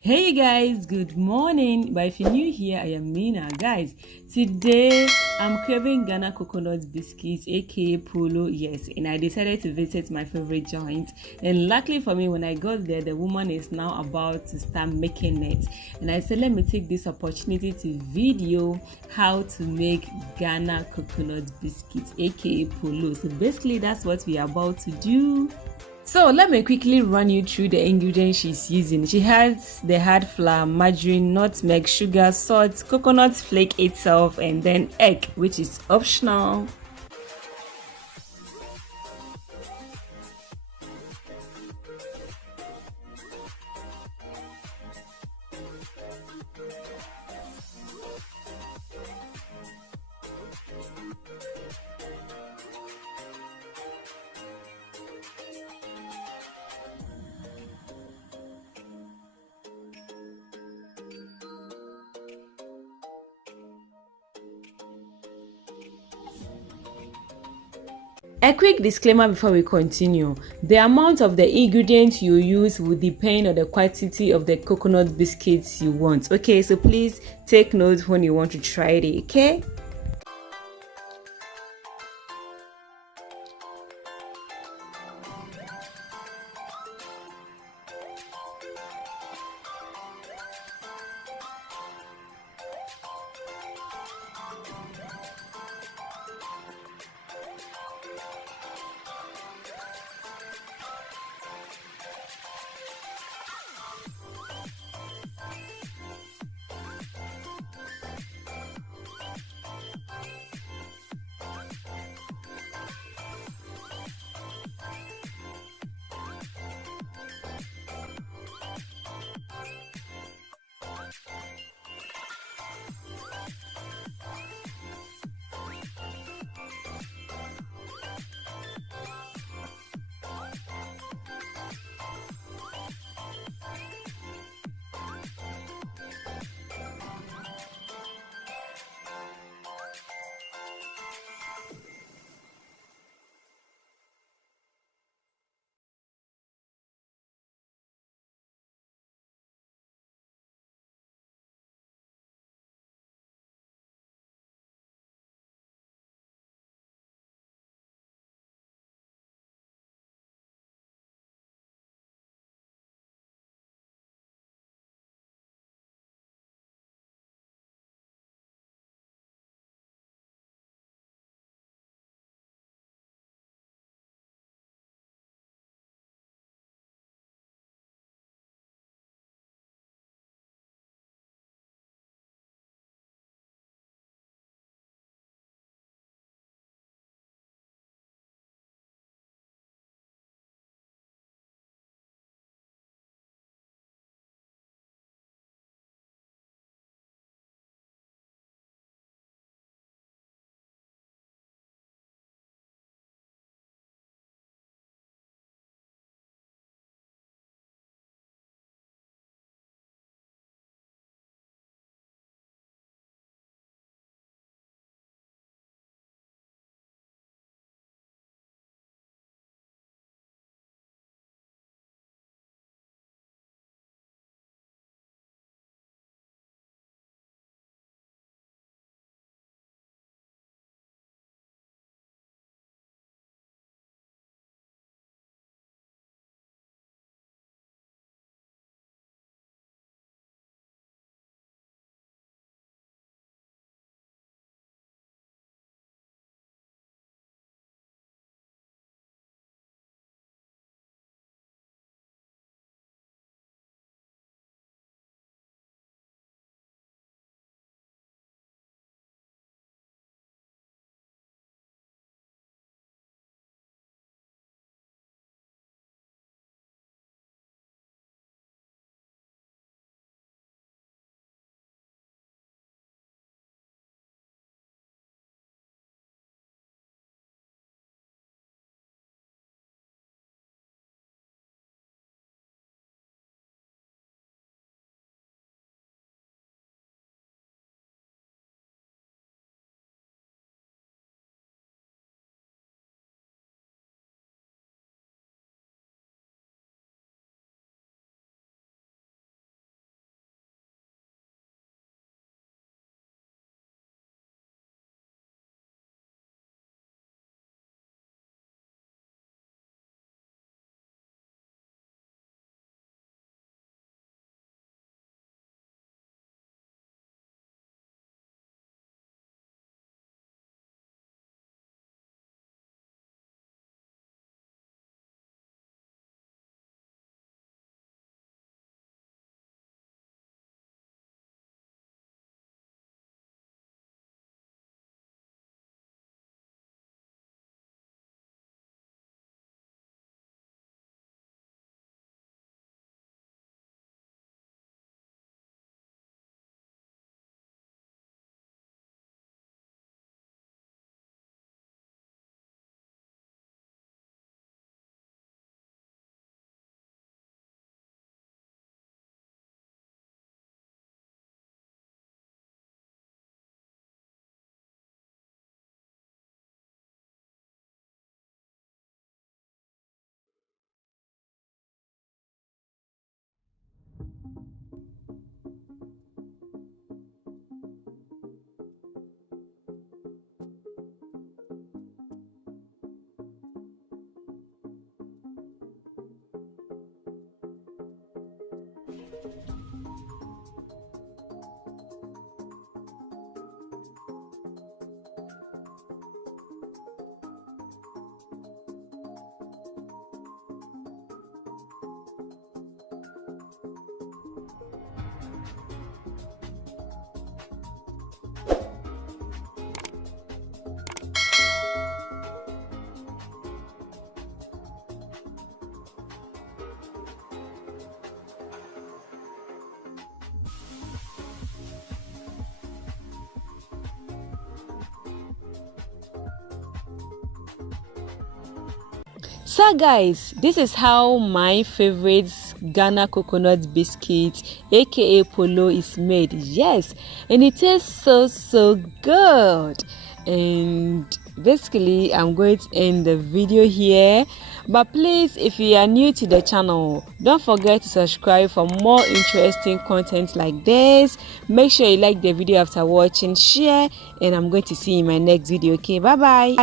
Hey guys, good morning. But if you're new here, I am Minah. Guys, today I'm craving Ghana coconut biscuits, aka Poloo. Yes, and I decided to visit my favorite joint. And luckily for me, when I got there, the woman is now about to start making it. And I said, let me take this opportunity to video how to make Ghana coconut biscuits, aka Poloo. So basically, that's what we are about to do. So let me quickly run you through the ingredients she's using. She has the hard flour, margarine, nutmeg, sugar, salt, coconut flake itself, and then egg, which is optional. A quick disclaimer before we continue. The amount of the ingredients you use will depend on the quantity of the coconut biscuits you want. Okay, so please take note when you want to try it, okay? So guys, this is how my favorite Ghana coconut biscuit aka Poloo is made. Yes, and it tastes so good. And basically I'm going to end the video here, but please, if you are new to the channel, don't forget to subscribe for more interesting content like this. Make sure you like the video after watching, share, and I'm going to see you in my next video. Okay, bye bye.